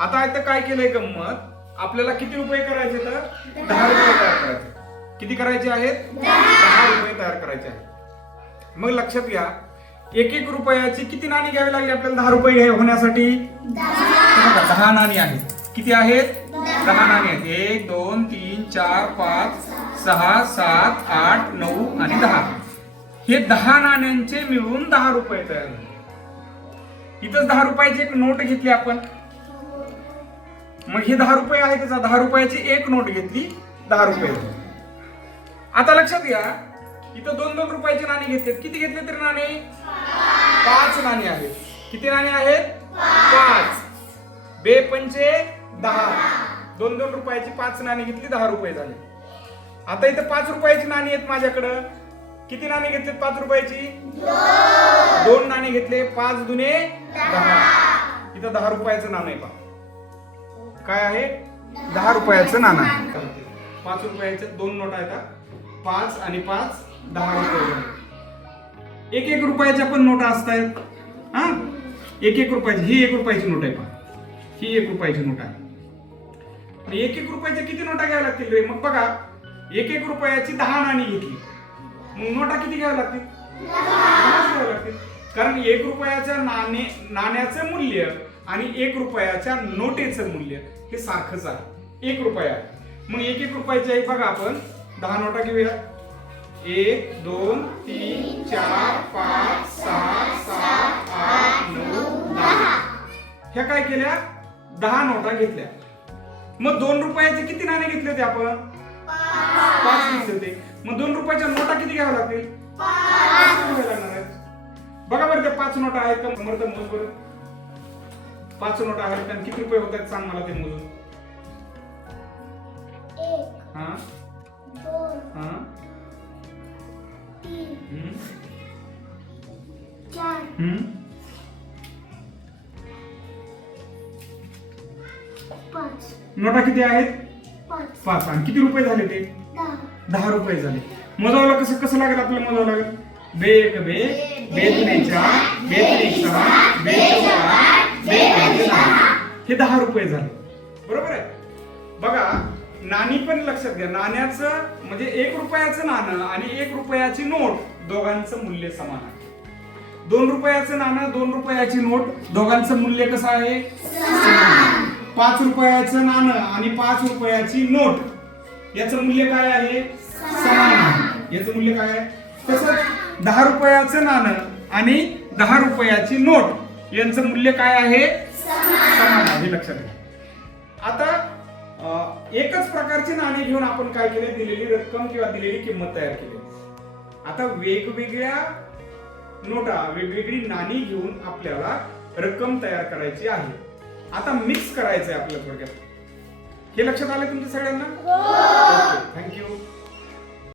आता इथं काय केलंय गंमत? आपल्याला किती रुपये करायचे तर? दहा रुपये तयार करायचे. किती करायचे आहेत? दहा. रुपये तयार करायचे आहेत. मग लक्षात घ्या एक एक रुपयाची किती नाणी घ्यावी लागली आपल्याला दहा रुपये होण्यासाठी? दहा. नाणी आहेत. किती आहेत? दहा. नाणी आहेत. एक दोन तीन चार पाच सहा सात आठ नऊ आणि दहा. हे दहा नाण्यांचे मिळून दहा रुपये तयार झाले. इथं दहा रुपयाची एक नोट घेतली आपण. मग हे दहा रुपये आहे त्याचा दहा रुपयाची एक नोट घेतली दहा रुपये. आता लक्षात घ्या इथं दोन दोन रुपयाची नाणी घेतलीत. किती घेतले तरी नाणे? पाच नाणी आहेत. किती नाणी आहेत? पाच. बे पंचे दहा. दोन दोन रुपयाची पाच नाणी घेतली दहा रुपये झाले. आता इथं पाच रुपयाची नाणी आहेत माझ्याकडं. किती नाणी घेतलीत पाच रुपयाची? दोन. नाणी घेतले पाच दुने दहा. इथं दहा रुपयाचं नाणं आहे पहा काय आहे? दहा रुपयाचं नाणं. पाच रुपयाच्या दोन नोटा आहेत पाच आणि पाच दहा रुपये. एक एक रुपयाच्या पण नोटा असतात. हा? एक एक रुपयाची ही एक रुपयाची नोट आहे पहा. ही एक रुपयाची नोट आहे. आणि एक एक रुपयाच्या किती नोटा घ्याव्या लागतील रे? मग बघा एक एक रुपयाची दहा नाणी घेतली. मग नोटा किती घ्याव्या लागतील? दहाच घ्याव्या लागतील. कारण एक रुपयाच्या नाणे नाण्याचं मूल्य आणि एक रुपयाच्या नोटेचं मूल्य हे सारखंच आहे एक रुपया. मग एक एक रुपयाचे आहे बघा आपण. दहा नोटा घेऊया. एक दोन तीन चार पाच सहा सात आठ नऊ दहा. ह्या काय केल्या? दहा नोटा घेतल्या. मग दोन रुपयाचे किती नाणे घेतले होते आपण? पाच. घेतले होते. मग दोन रुपयाच्या नोटा किती घ्याव्या लागतील? बघा बरं त्या पाच नोटा आहेत का? तर मोज बरं. पाच नोटा आहेत आणि किती रुपये होत आहेत सांग मला ते मोजून. एक हा? हा? तीन हम्म, चार हम्म. पाच. नोटा किती आहेत? पाच. पाच. आणि किती रुपये झाले ते? दहा. रुपये झाले. मोजावं कसं? कसं लागेल आपल्याला मोजावं लागेल? बे एक बे बे दुने चार बे त्रिक सहा बे चौका आठ, बे पंचे दहा हे दहा रुपये झाले. बरोबर आहे? बघा नाणी पण लक्षात घ्या. नाण्याचं म्हणजे एक रुपयाचं नाणं आणि एक रुपयाची नोट दोघांचं मूल्य समान आहे. दोन रुपयाचं नाणं दोन रुपयाची नोट दोघांचं मूल्य कसं आहे? समान. पाच रुपयाचं नाणं आणि पाच रुपयाची नोट याचं मूल्य काय आहे? समान. आहे याचं मूल्य काय आहे? तसंच दहा रुपयाचं नाणं आणि दहा रुपयाची नोट. यांचं मूल्य काय आहे? समान आहे. हे लक्षात घ्या. आता एकच प्रकारची नाणी घेऊन आपण काय केले? दिलेली रक्कम किंवा दिलेली किंमत तयार केली. आता वेगवेगळ्या नोटा वेगवेगळी नाणी घेऊन आपल्याला रक्कम तयार करायची आहे. आता मिक्स करायचं आहे आपल्या थोडक्यात. हे लक्षात आलं तुमच्या सगळ्यांना? थँक्यू